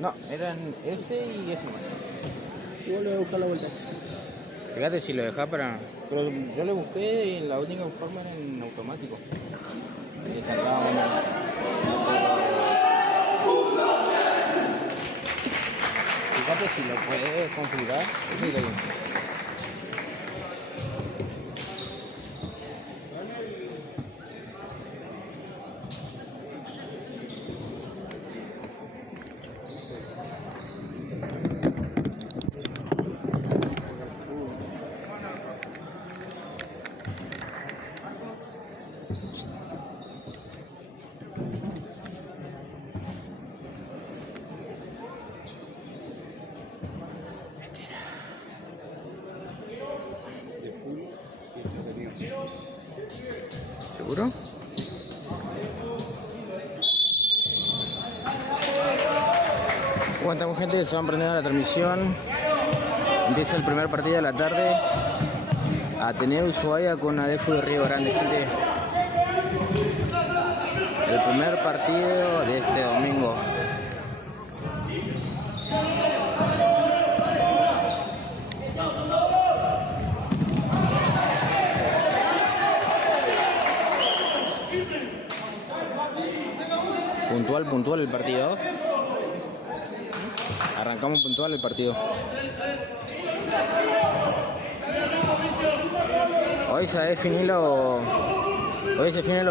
No, eran ese y ese más. Y vuelve a buscar la vuelta. Fíjate si lo dejaba para... Pero yo le busqué y la única forma era en automático. Le sacaba una... Fíjate si lo puedes configurar. Sí, lo digo. ¿Seguro? Bueno, estamos gente que se van prendiendo la transmisión. Empieza el primer partido de la tarde. Ateneo Ushuaia con ADF de Río Grande, gente. El primer partido de este domingo. Puntual el partido. Arrancamos puntual el partido. Hoy se define los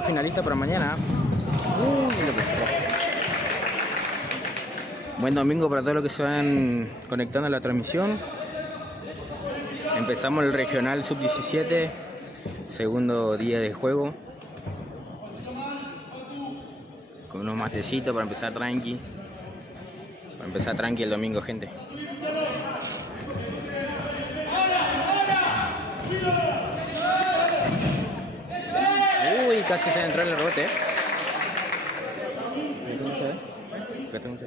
finalistas para mañana. Buen domingo para todos los que se van conectando a la transmisión. Empezamos el regional sub-17, segundo día de juego. Con unos matecitos para empezar tranqui. Para empezar tranqui el domingo, gente. Uy, casi se entró en el rebote. Fíjate mucho.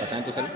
Pasame tu cel.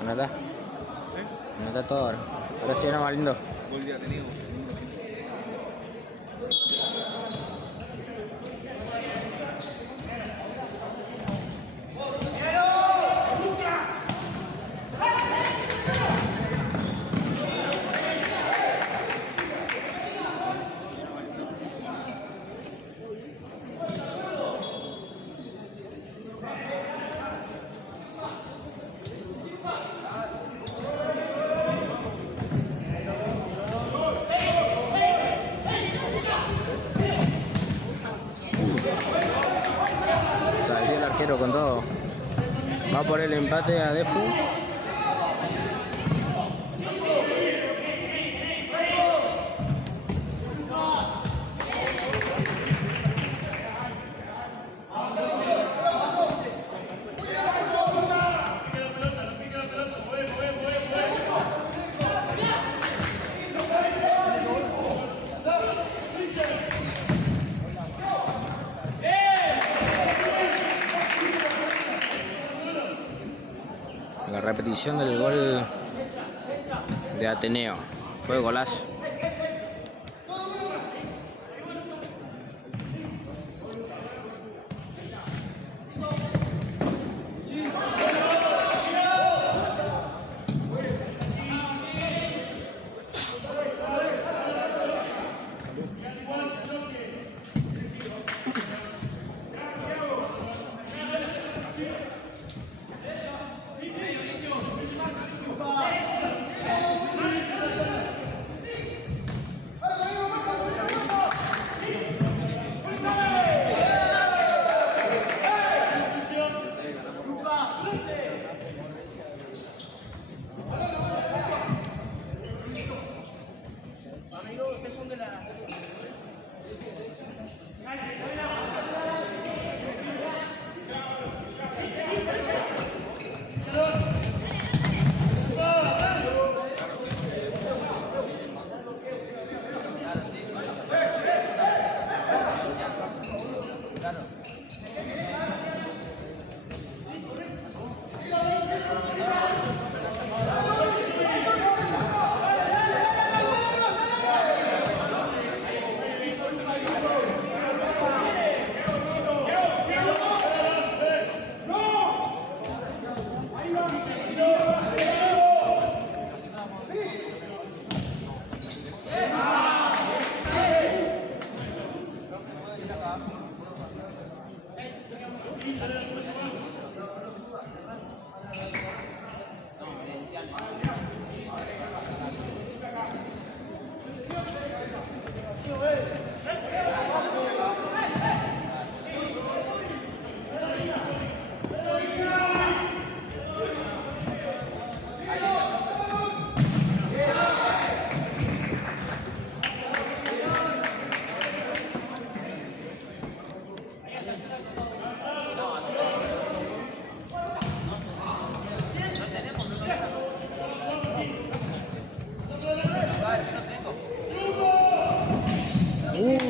Anota. Anota todo ahora. Ahora sí era más lindo. Gol ya tenido. arquero con todo. Va por el empate a Defu. La repetición del gol de Ateneo. Fue golazo.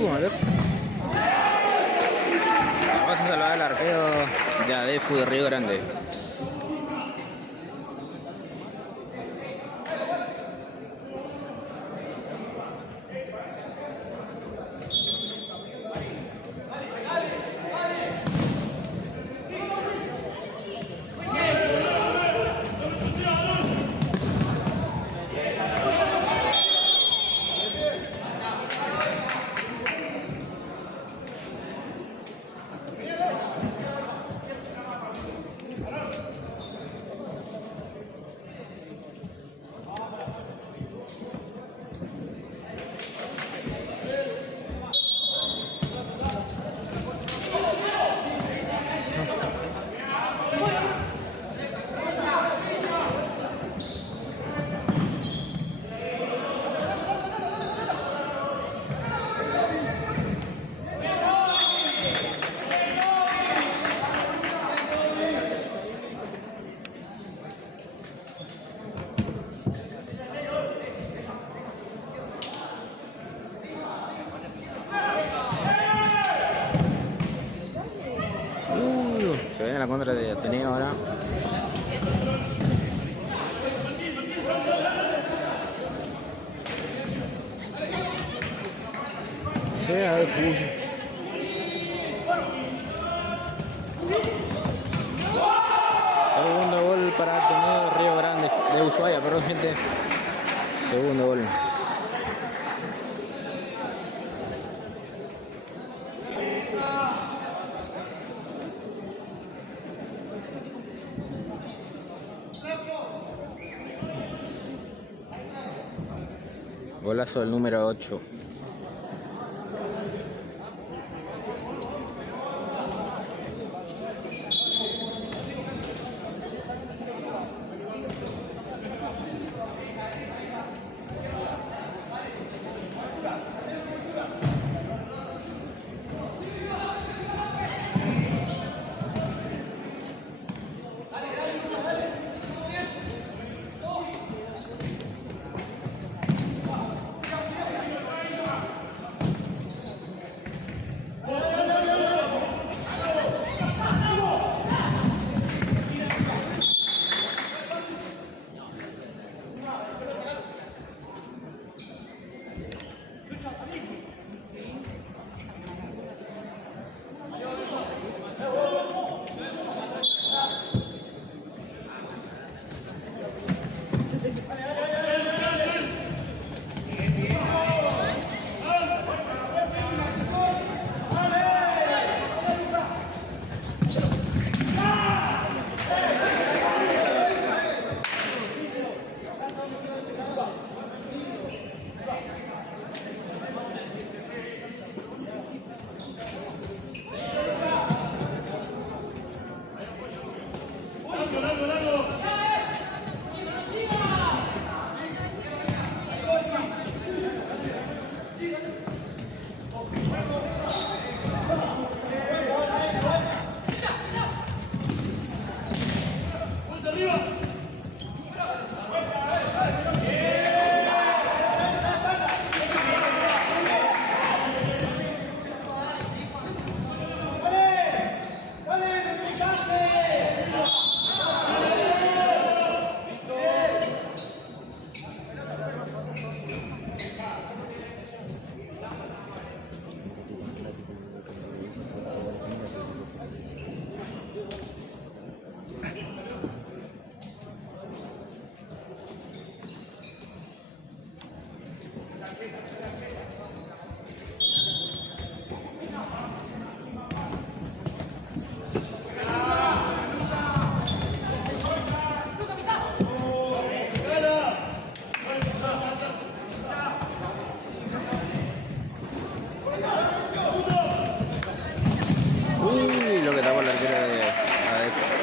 A ver. Vamos a salvar al arquero de Adefu de Río Grande. Se viene la contra de Ateneo ahora. Sea de Fuji. Segundo gol para Ateneo Río Grande de Ushuaia, perdón gente. Segundo gol. Golazo del número 8. Uy, lo que tapó el arquero de ADF.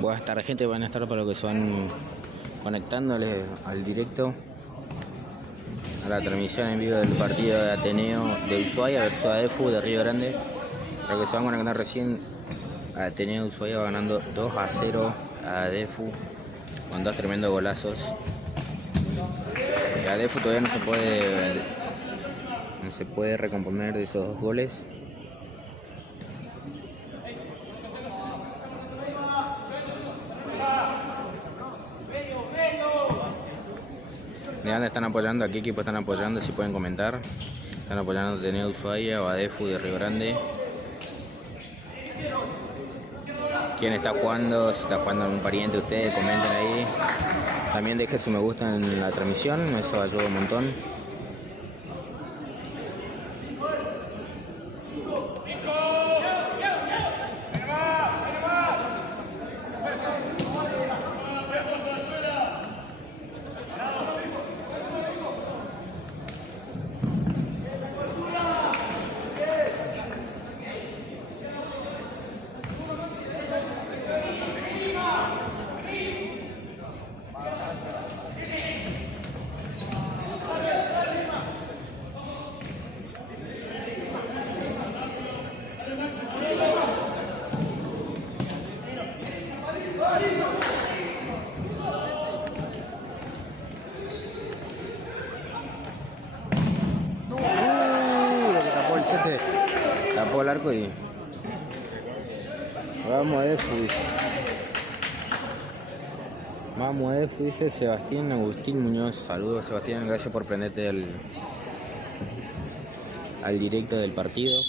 Buenas tardes, gente, buenas tardes para los que se van conectándoles al directo, a la transmisión en vivo del partido de Ateneo de Ushuaia versus ADF de Río Grande. Para los que se van conectando recién, Ateneo de Ushuaia va ganando 2-0 a ADF con dos tremendos golazos. ADF todavía no se puede recomponer de esos dos goles. ¿De dónde están apoyando? ¿A qué equipo están apoyando? Si pueden comentar. Están apoyando a Ateneo de Ushuaia o a ADF de Río Grande. ¿Quién está jugando? Si está jugando un pariente de ustedes, comenten ahí. También dejen su me gusta en la transmisión, eso ayuda un montón. y vamos de Fuis. Vamos de Fuis, Sebastián Agustín Muñoz. Saludos, Sebastián, gracias por prenderte al directo del partido.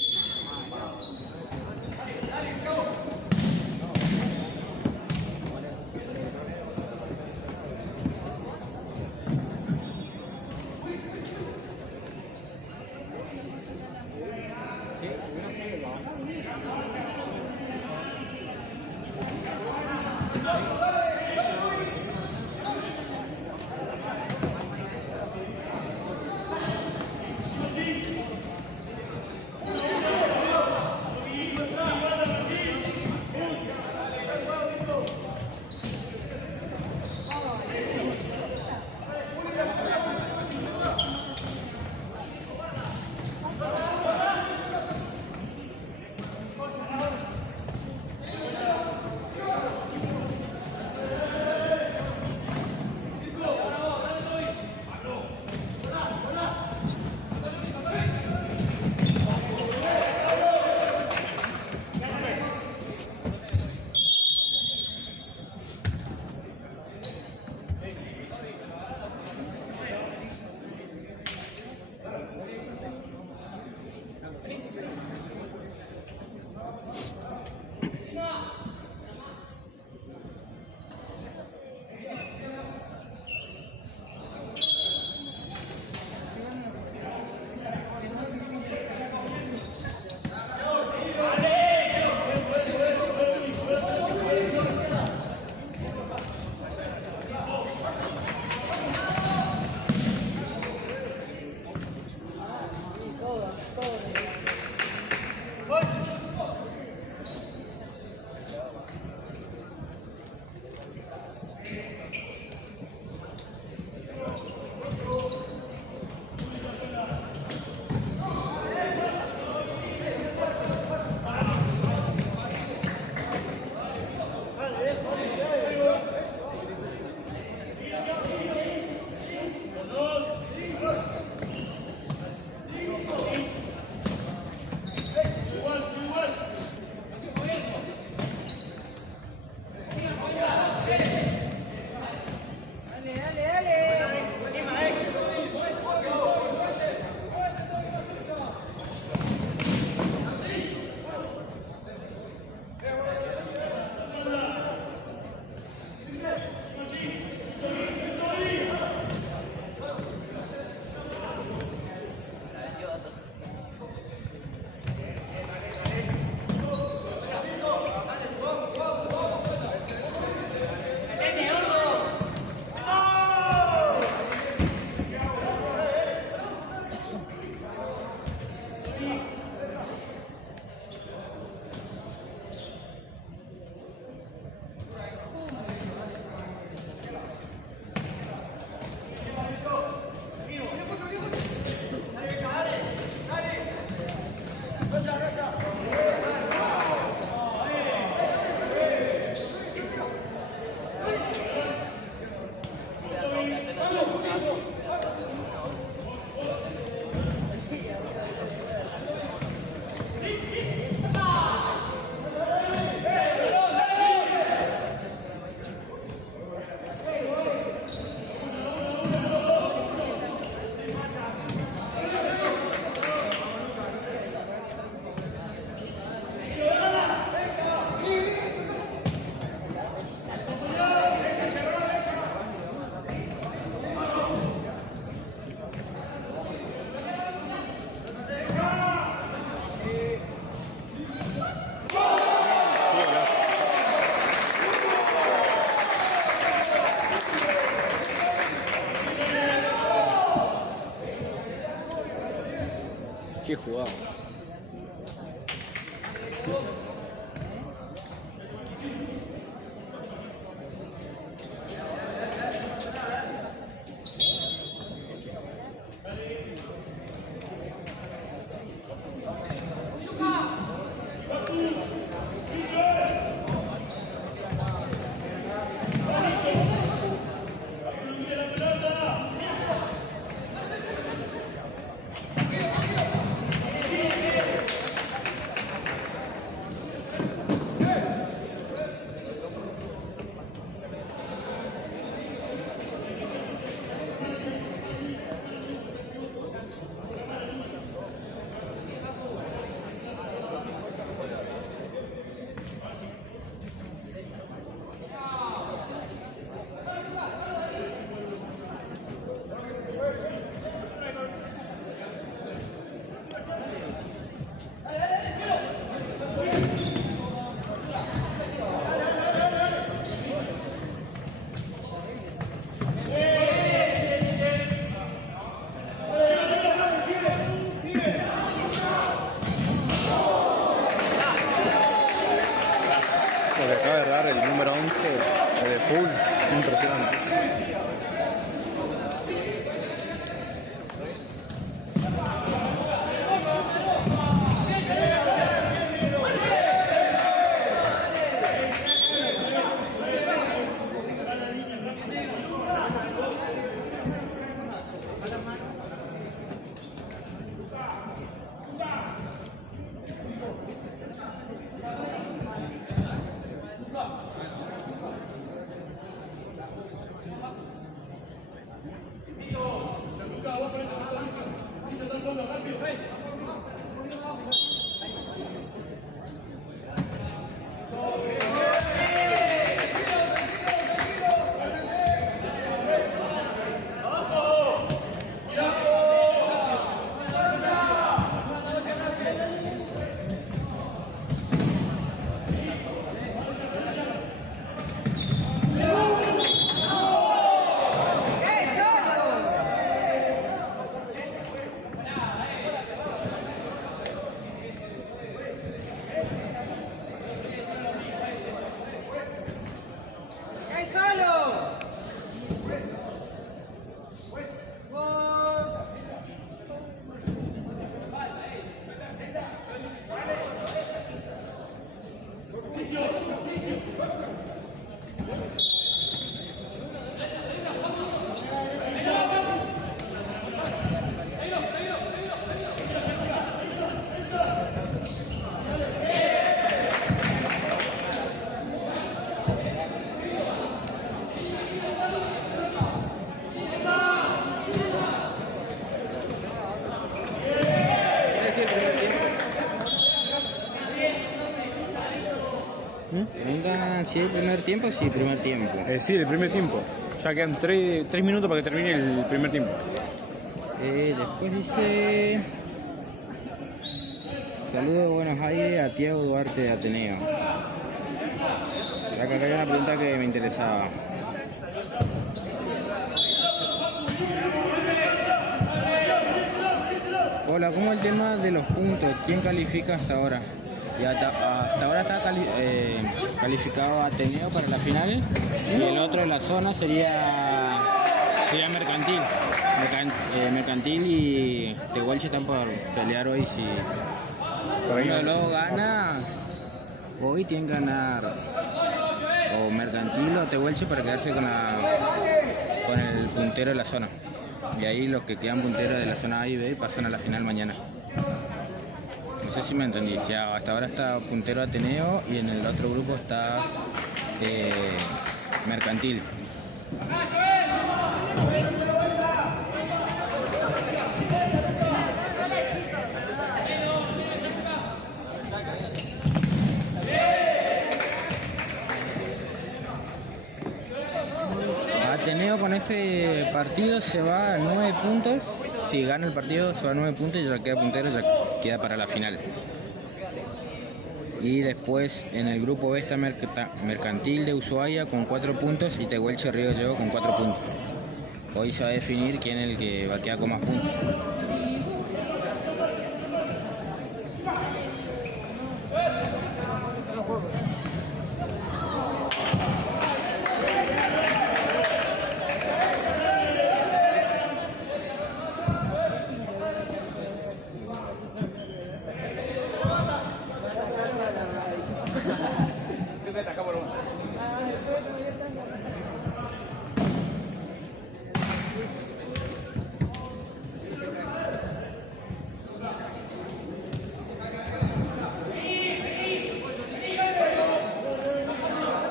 Qué jugado. que acaba de dar el número 11 de full, impresionante. Preguntan si es primer tiempo, sí, primer tiempo. Sí, el primer tiempo. Ya quedan 3 minutos para que termine el primer tiempo. Después dice... Saludos de Buenos Aires a Tiago Duarte de Ateneo. Acá hay una pregunta que me interesaba. Hola, ¿cómo el tema de los puntos? ¿Quién califica hasta ahora? Y hasta ahora está calificado Ateneo para la final y el otro de la zona sería Mercantil. Mercantil y Tehuelche están por pelear hoy. Si uno de los dos gana, hoy tienen que ganar o Mercantil o Tehuelche para quedarse con el puntero de la zona. Y ahí los que quedan punteros de la zona A y B pasan a la final mañana. No sé si me entendí, ya hasta ahora está puntero Ateneo y en el otro grupo está Mercantil. Ateneo con este partido se va a 9 puntos. Si gana el partido se va a 9 puntos y ya queda puntero, ya queda para la final. Y después en el grupo B está Mercantil de Ushuaia con 4 puntos y Tehuelche Río Llevo con 4 puntos. Hoy se va a definir quién es el que va a quedar con más puntos.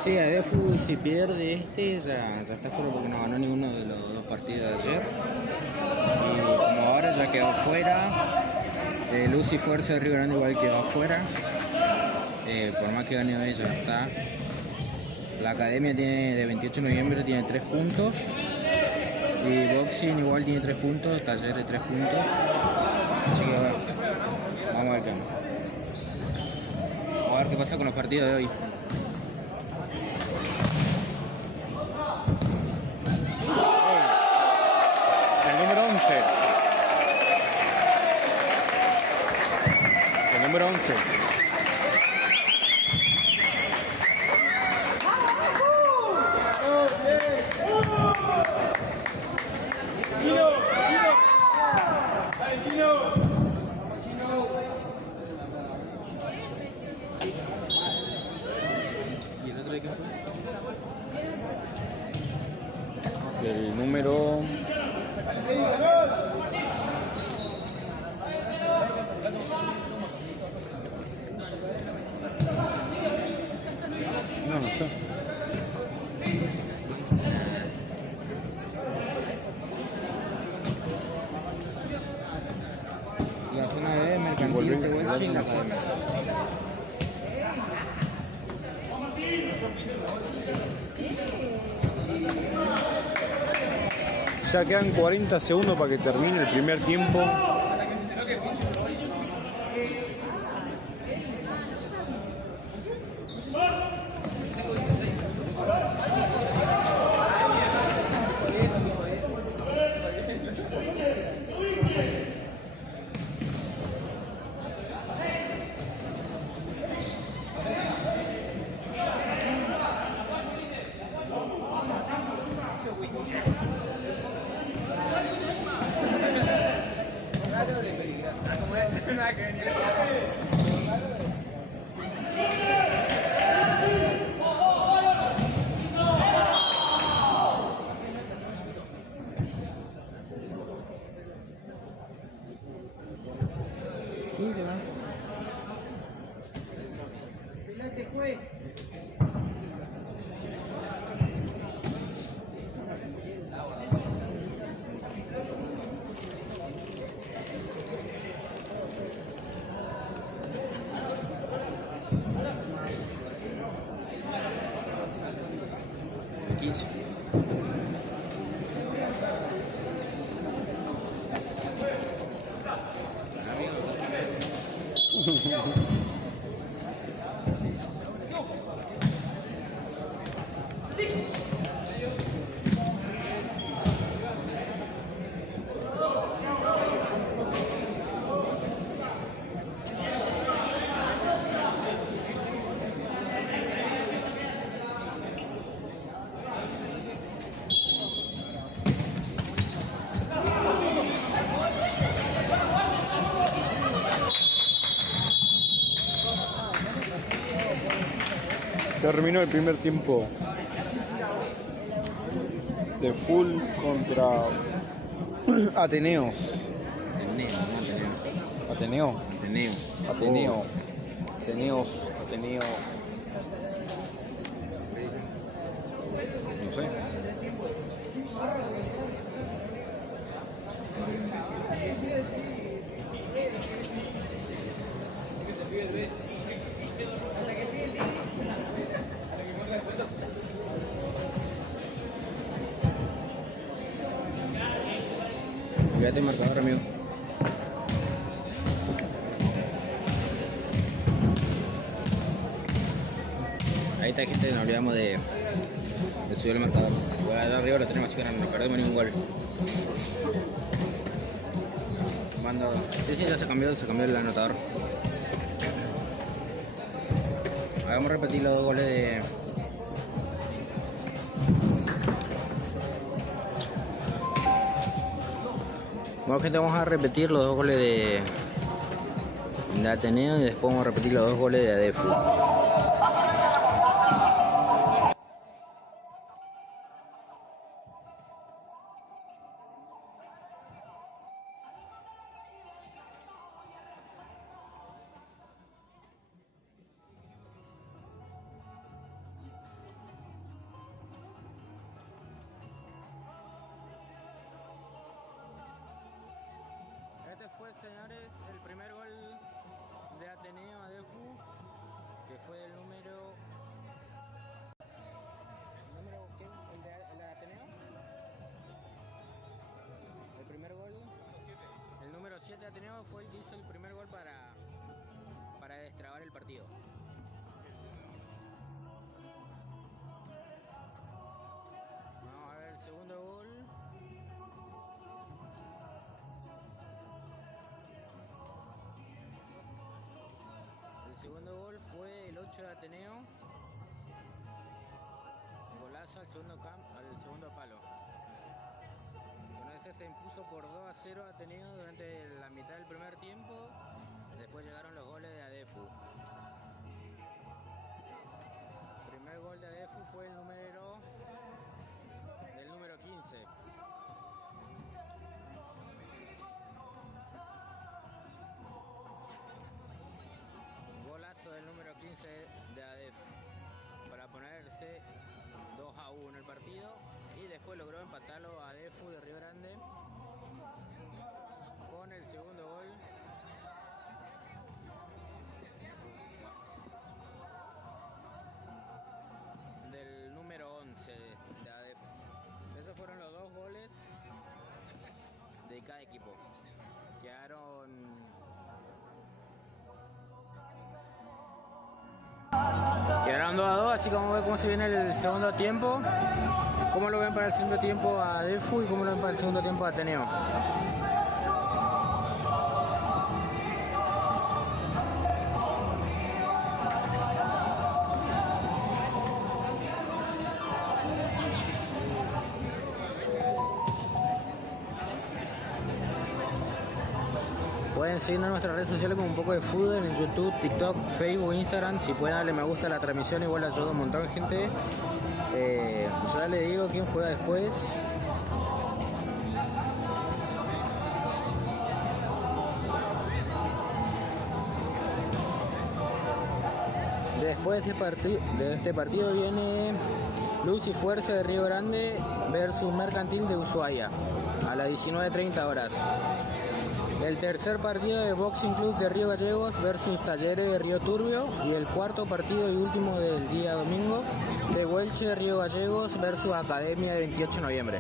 Sí, ADFU si pierde ya está fuera porque no ganó ninguno de los dos partidos de ayer. Y como ahora ya quedó fuera, Luz y Fuerza de Río Grande igual quedó afuera. Por más que gane hoy ya está. La academia tiene de 28 de noviembre tiene 3 puntos. Y Boxing igual tiene 3 puntos, Taller de 3 puntos. Así que bueno, vamos a ver qué onda. A ver qué pasa con los partidos de hoy. El número 11. El número 11. quién fue? El número... No sé. La zona B, Mercantil, Tehuelche y la Academia. Ya quedan 40 segundos para que termine el primer tiempo. Terminó el primer tiempo de Full contra Ateneos. Ateneo. Ateneos. No sé. Olvídate el marcador, amigo. Ahí está, gente, nos olvidamos de subir el marcador. Voy a dar arriba, lo tenemos así grande, no perdemos ningún gol. Mando. Sí, ya se cambió el anotador. Hagamos repetir los dos goles de. Bueno, gente, vamos a repetir los dos goles de Ateneo y después vamos a repetir los dos goles de ADEFU. Este fue, señores, el primer gol de Ateneo a ADEFU, que fue el número ¿qué? ¿El de Ateneo? El primer gol, el número 7 de Ateneo fue el que hizo el primer gol para destrabar el partido. Vamos a ver el segundo gol. El segundo gol fue el 8 de Ateneo. Golazo al segundo palo. Con ese se impuso por 2-0 Ateneo durante la mitad del primer tiempo. Después llegaron los goles de ADEFU. Primer gol de ADEFU. después logró empatarlo a Defu de Río Grande con el segundo gol. Del número 11 de ADEF. Esos fueron los 2 goles de cada equipo. Quedaron Quedaron 2-2, así como ve cómo se viene el segundo tiempo. ¿Cómo lo ven para el segundo tiempo a Defu y cómo lo ven para el segundo tiempo a Ateneo? Pueden seguirnos en nuestras redes sociales con un poco de fútbol en YouTube, TikTok, Facebook, Instagram. Si pueden darle me gusta a la transmisión, igual ayuda un montón, gente. Ya le digo quién juega después. Después de este partido viene Luz y Fuerza de Río Grande versus Mercantil de Ushuaia a las 19:30 horas. El tercer partido de Boxing Club de Río Gallegos versus Talleres de Río Turbio. Y el cuarto partido y último del día domingo de Huelche de Río Gallegos versus Academia de 28 de noviembre.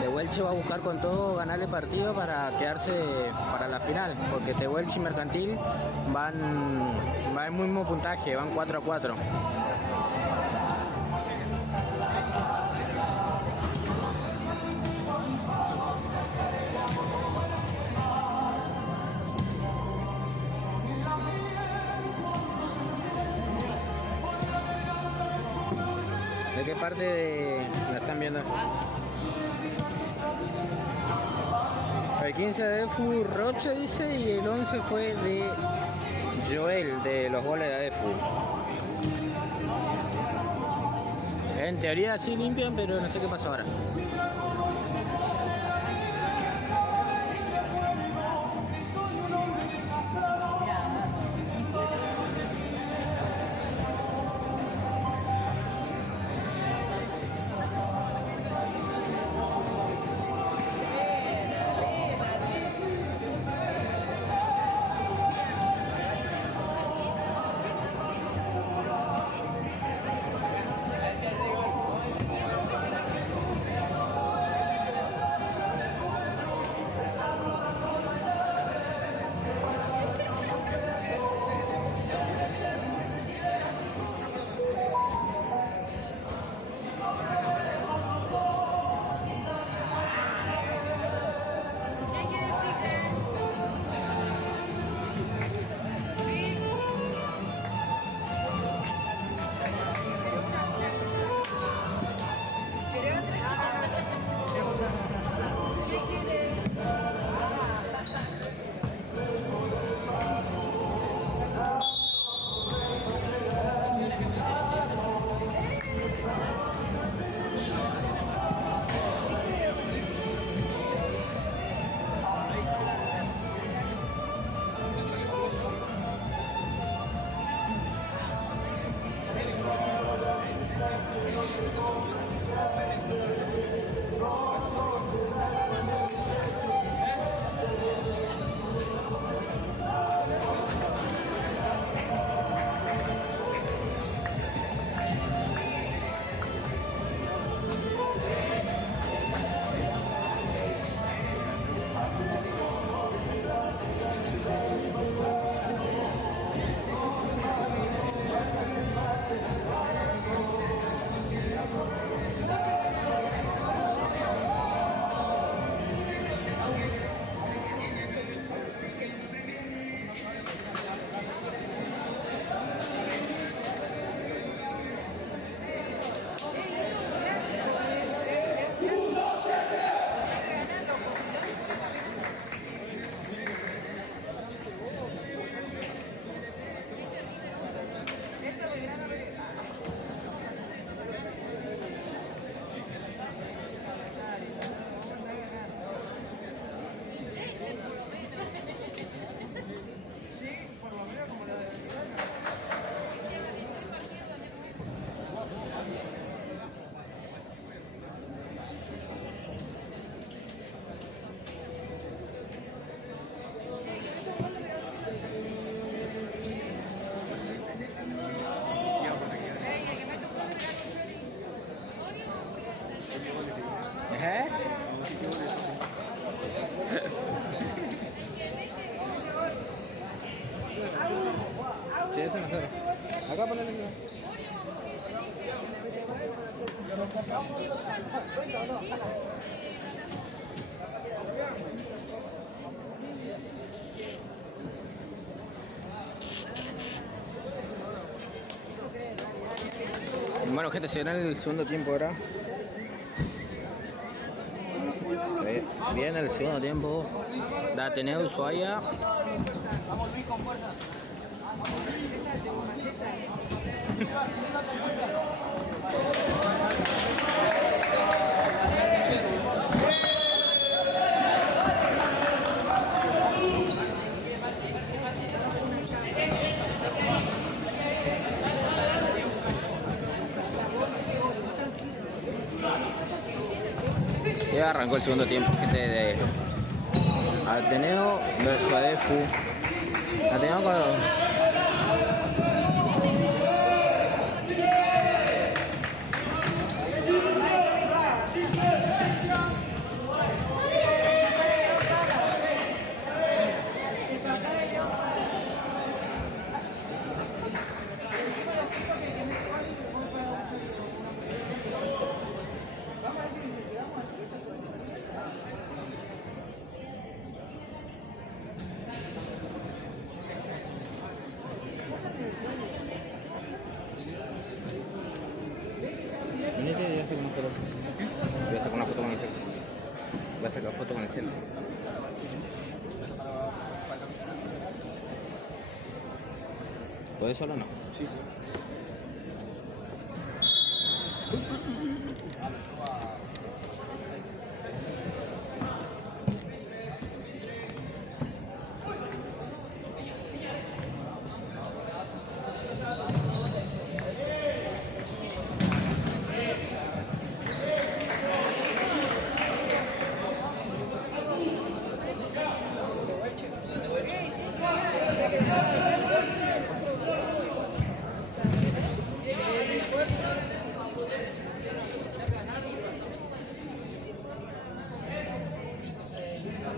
De Huelche va a buscar con todo ganar el partido para quedarse para la final, porque Tehuelche y Mercantil van en el mismo puntaje, van 4-4. ¿De qué parte la están viendo? El 15 de Adefu Roche dice, y el 11 fue de Joel, de los goles de Adefu. En teoría sí limpian, pero no sé qué pasó ahora. Sí, eso no hacer. Acá ponele. Bueno, gente, se viene el segundo tiempo ahora. Viene el segundo tiempo de Ateneo Ushuaia. Vamos Luis con fuerza. Ya arrancó el segundo tiempo, gente, de Ateneo versus ADEFU. Ateneo con... Venite, voy a sacar una foto. Voy a sacar una foto con el cel. Voy a sacar foto con el cel. ¿Puedes solo o no? Sí, sí.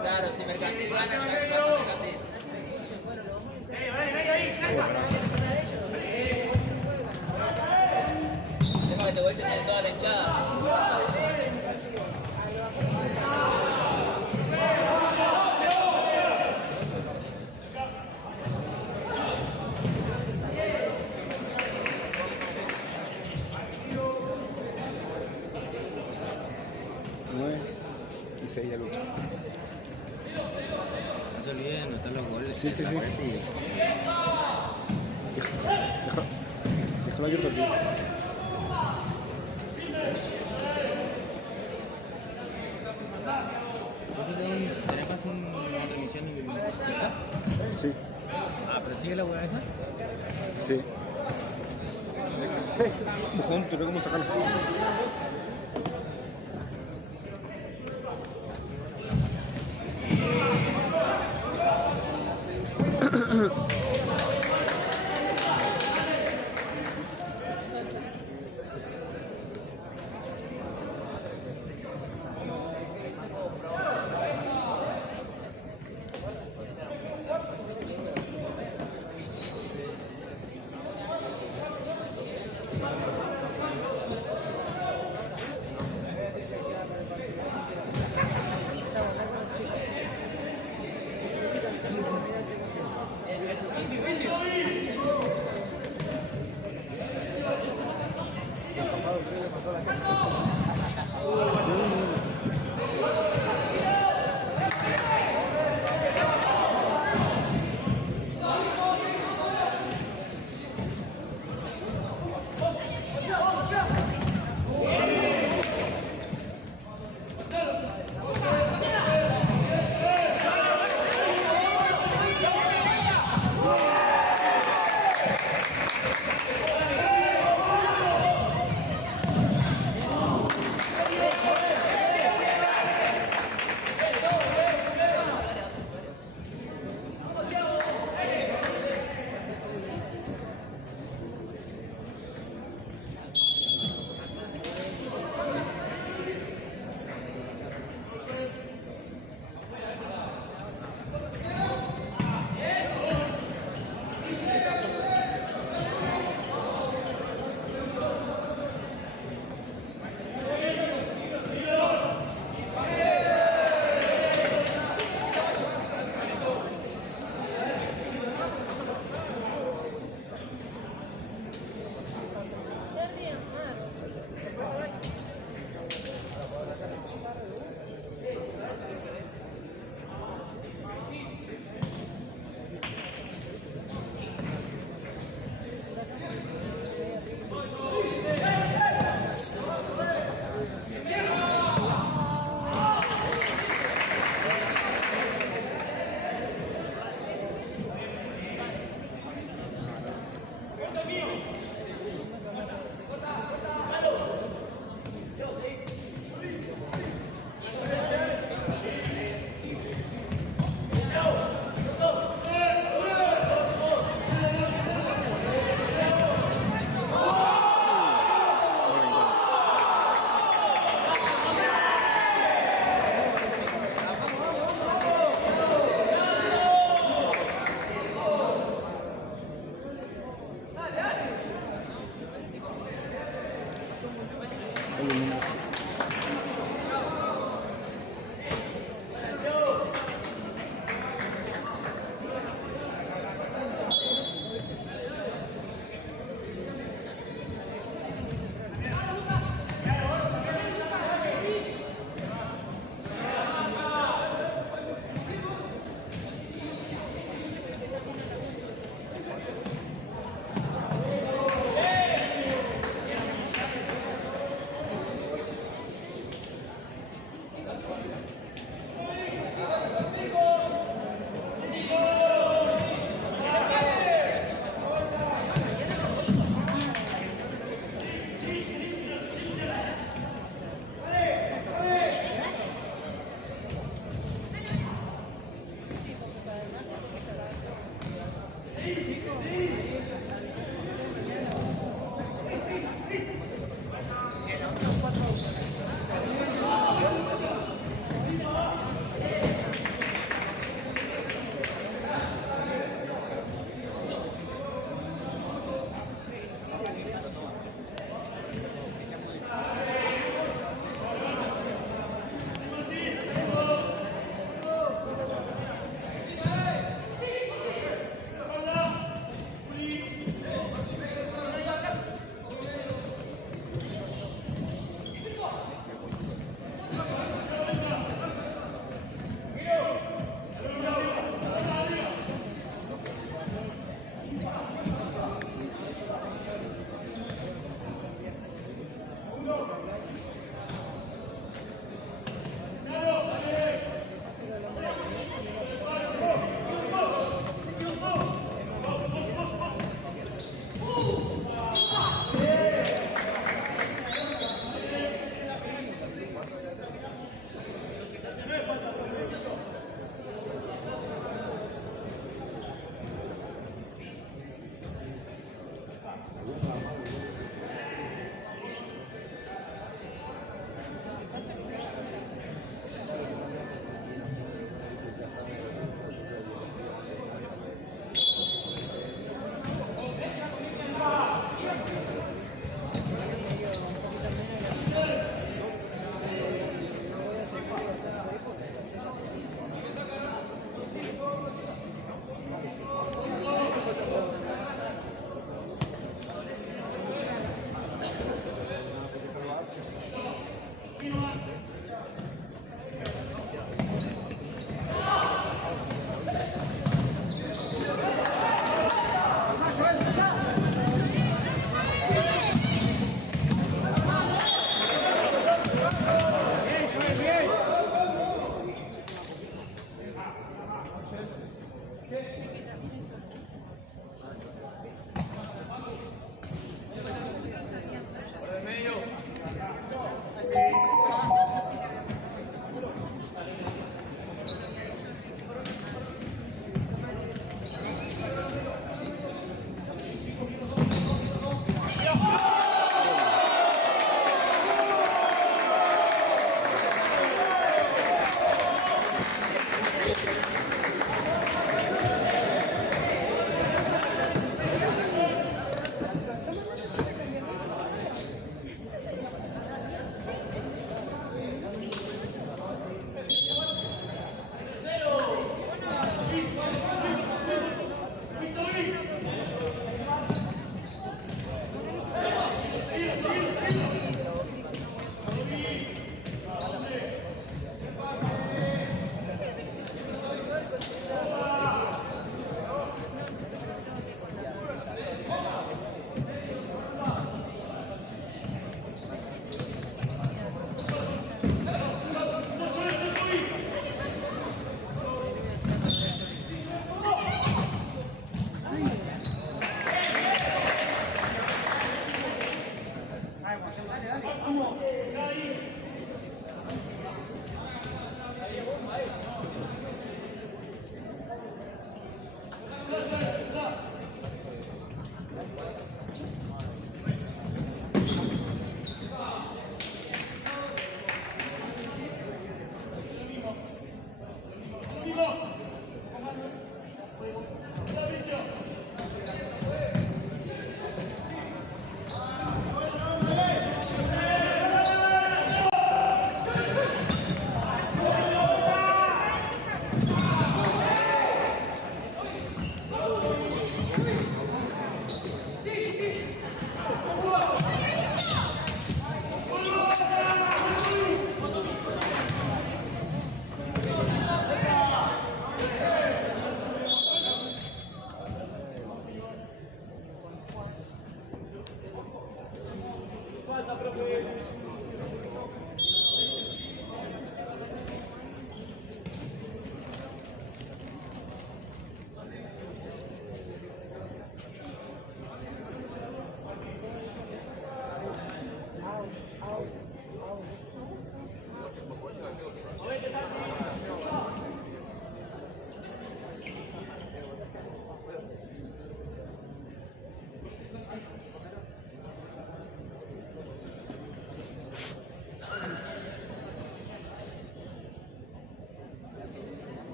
Claro, si Mercantil gana, ya pasa Mercantil. Deja que te vuelven de toda la hinchada. Y 6 ya lucha. No te olvides de anotar los goles. Sí, sí, sí. Déjalo abierto aquí. ¿Tenés más una transmisión en esta? Sí, Ah, pero sigue la hueá esa. sí. Mojón, tú no cómo sacarlo.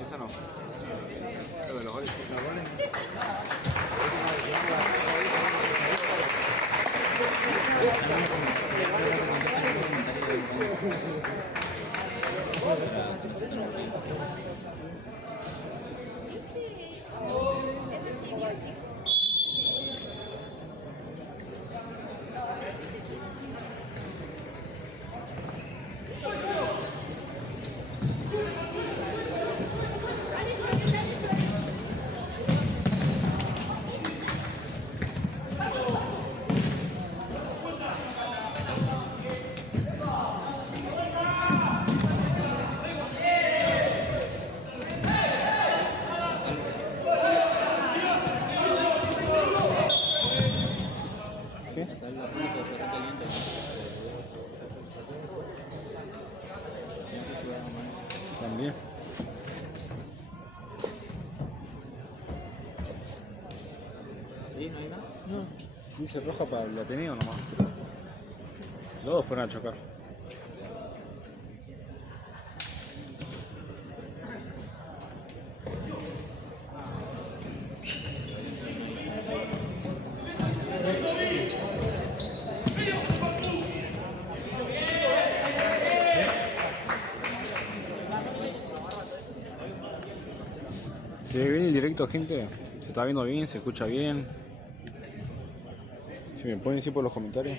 Esa no. Pero de los goles. ¿La goles? También. ¿Sí? ¿No hay nada? No. Dice roja para el Ateneo nomás. Los dos fueron a chocar. Se ve bien el directo, gente. Se está viendo bien, se escucha bien. Si me pueden decir por los comentarios.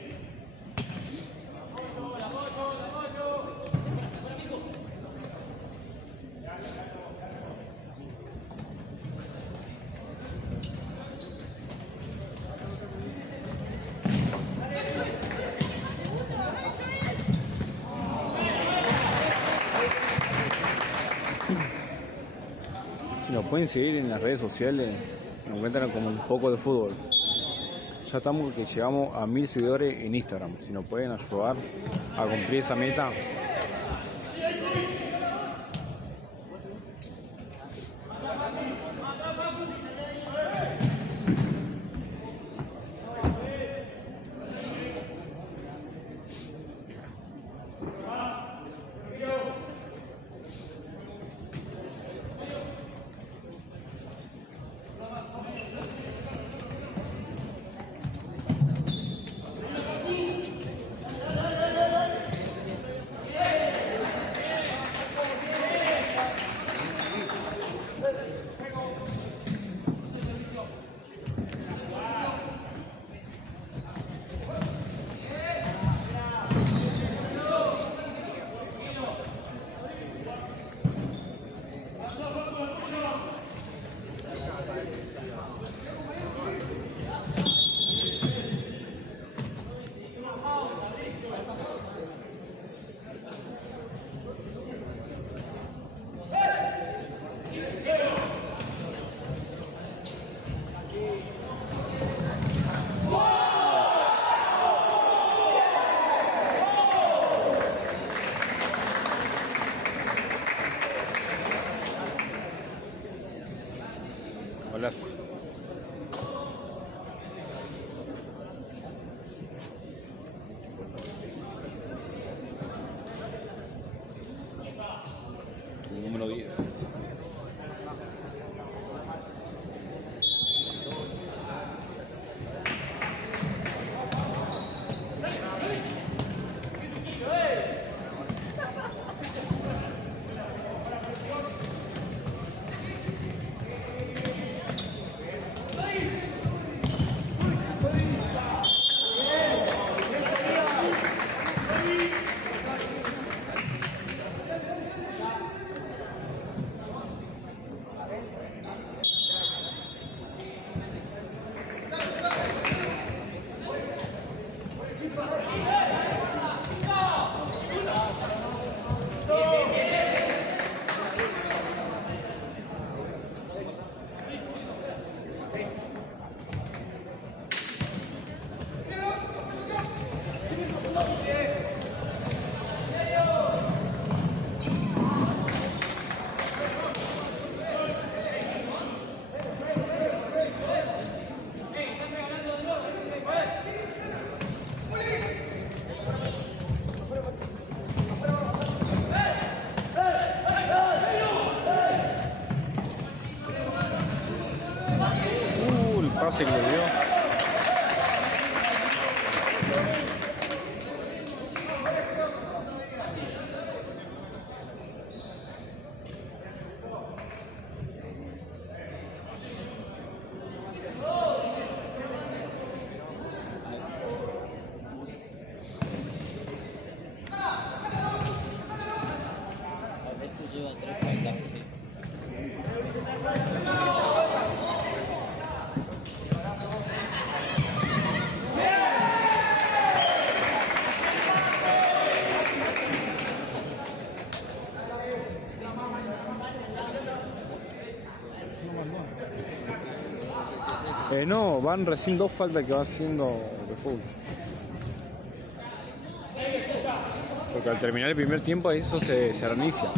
Si nos pueden seguir en las redes sociales, nos encuentran como un poco de fútbol. Ya estamos que llegamos a 1000 seguidores en Instagram. Si nos pueden ayudar a cumplir esa meta. Abrazo. El número 10. El pase que le dio. Lleva 3 faltas. No, van recién 2 faltas que va haciendo de fútbol. Porque al terminar el primer tiempo eso se reinicia.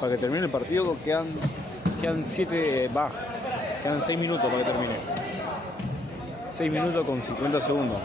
para que termine el partido quedan 6 minutos para que termine. 6 minutos con 50 segundos.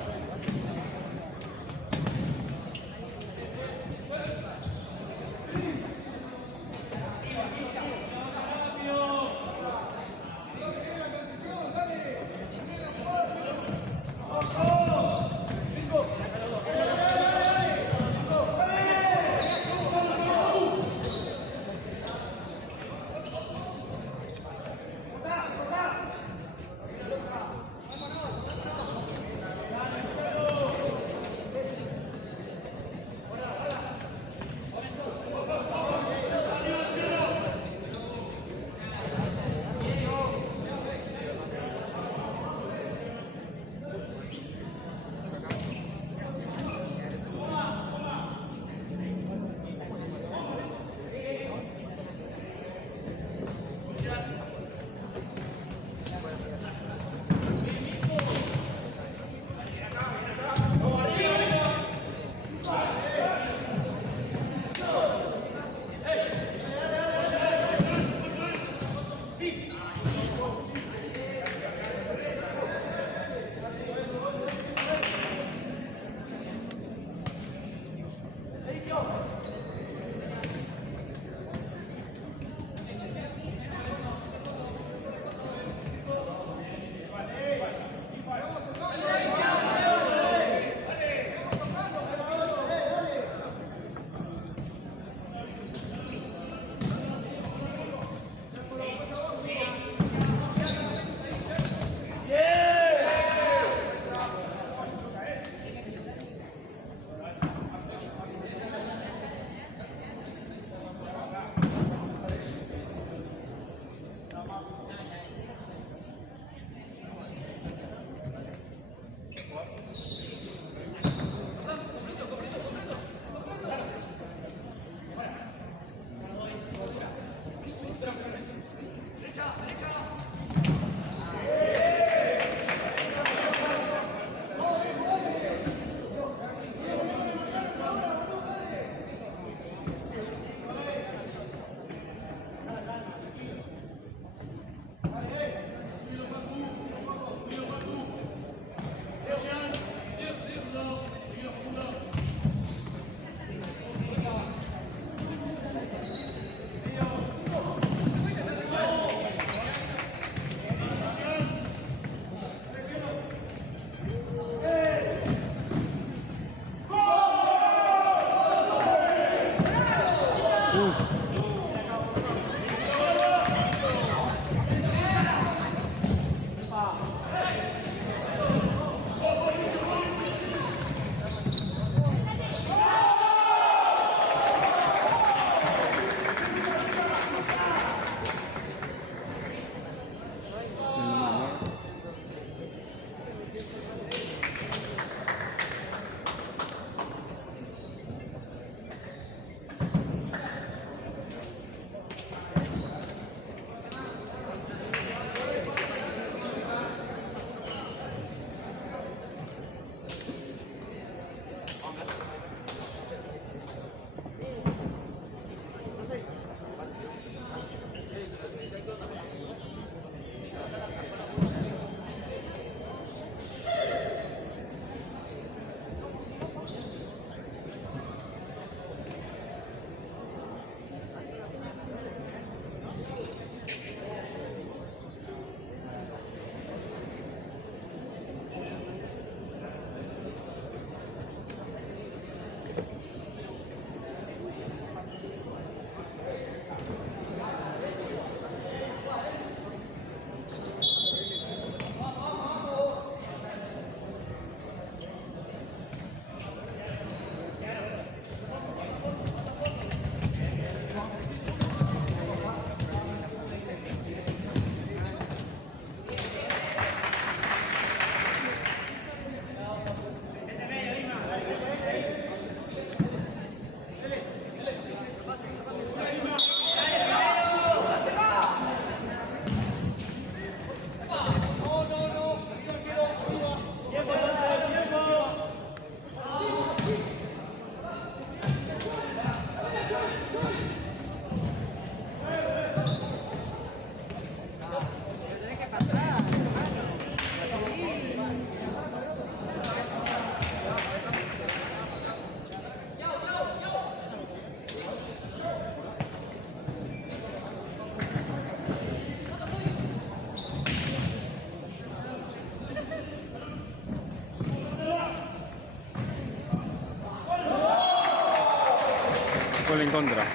en contra.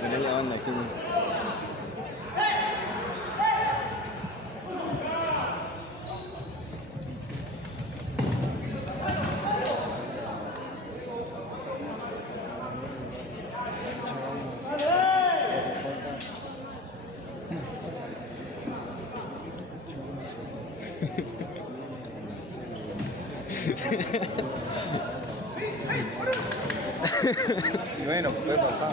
Poner la banda así. Bueno, puede pasar.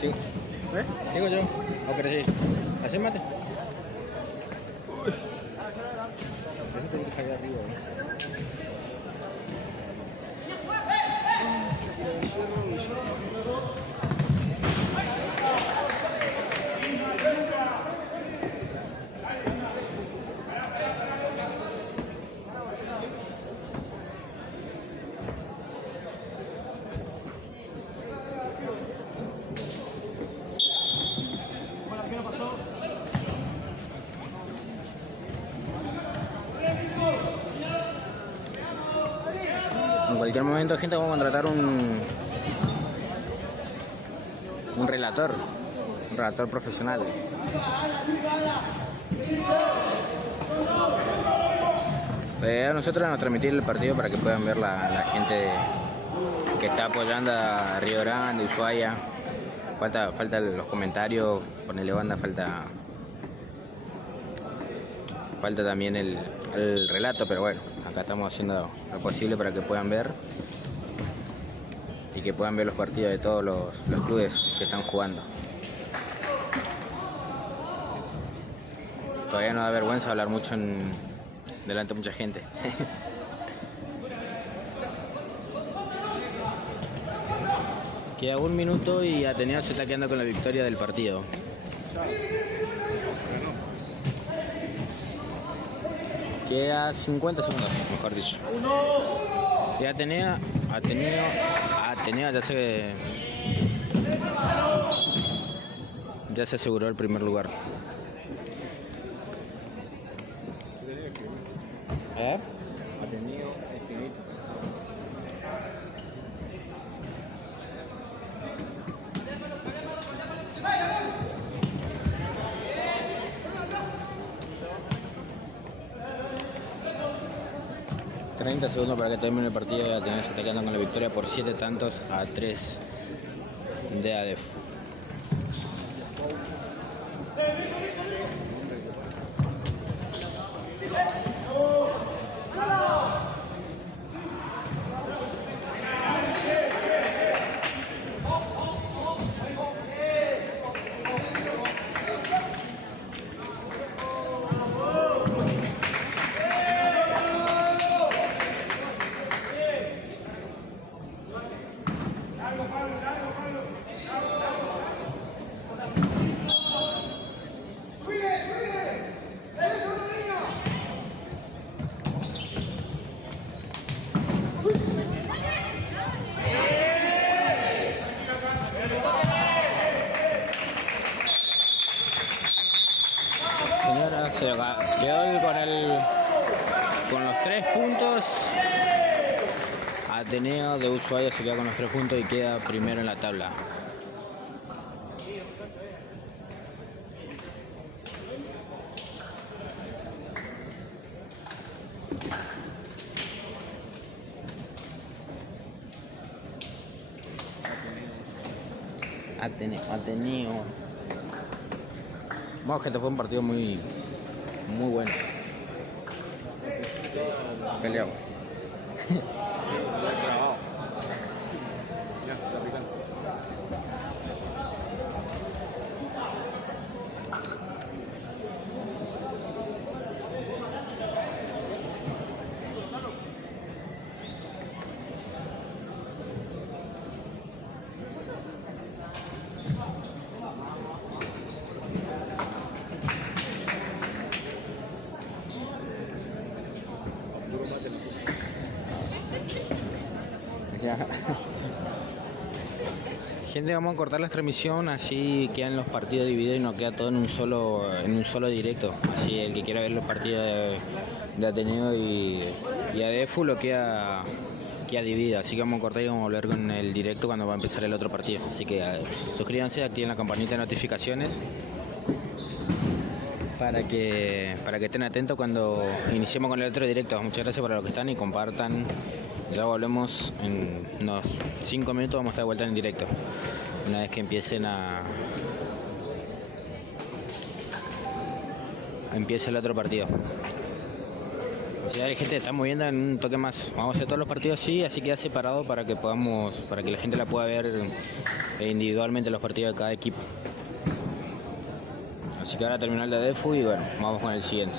Sí. ¿Eh? ¿Sigo yo? ¿O querés ir? ¿Hacés mate? Eso te deja allá arriba, En cualquier momento, gente, vamos a contratar un relator profesional. A nosotros vamos a transmitir el partido para que puedan ver la gente que está apoyando a Río Grande, Ushuaia. Falta los comentarios, ponerle banda, falta también el relato, pero bueno, acá estamos haciendo lo posible para que puedan ver y que puedan ver los partidos de todos los clubes que están jugando. Todavía no da vergüenza hablar mucho delante de mucha gente. Queda 1 minuto y Ateneo se está quedando con la victoria del partido. Queda 50 segundos, mejor dicho. Y Ateneo ya se aseguró el primer lugar. Ateneo infinito. ...30 segundos para que termine el partido y Ateneo se está quedando con la victoria por 7 tantos a 3 de ADEF. quedó con los 3 puntos. Ateneo de Ushuaia se queda con los 3 puntos y queda primero en la tabla. Ateneo. Bueno, gente, fue un partido muy bueno. Peleado. Ya, está picando. Ya. Gente, vamos a cortar la transmisión, así quedan los partidos divididos y nos queda todo en un solo directo. Así el que quiera ver los partidos de Ateneo y ADEFU lo queda dividido. Así que vamos a cortar y vamos a volver con el directo cuando va a empezar el otro partido. Así que suscríbanse, activen la campanita de notificaciones para que estén atentos cuando iniciemos con el otro directo. Muchas gracias por los que están y compartan. Ya volvemos en unos 5 minutos, vamos a estar de vuelta en directo. Una vez que empiece el otro partido. Así que gente, estamos viendo en un toque más. Vamos a hacer todos los partidos así queda separado para que la gente la pueda ver individualmente los partidos de cada equipo. Así que ahora terminó el de ADEFU y bueno, vamos con el siguiente.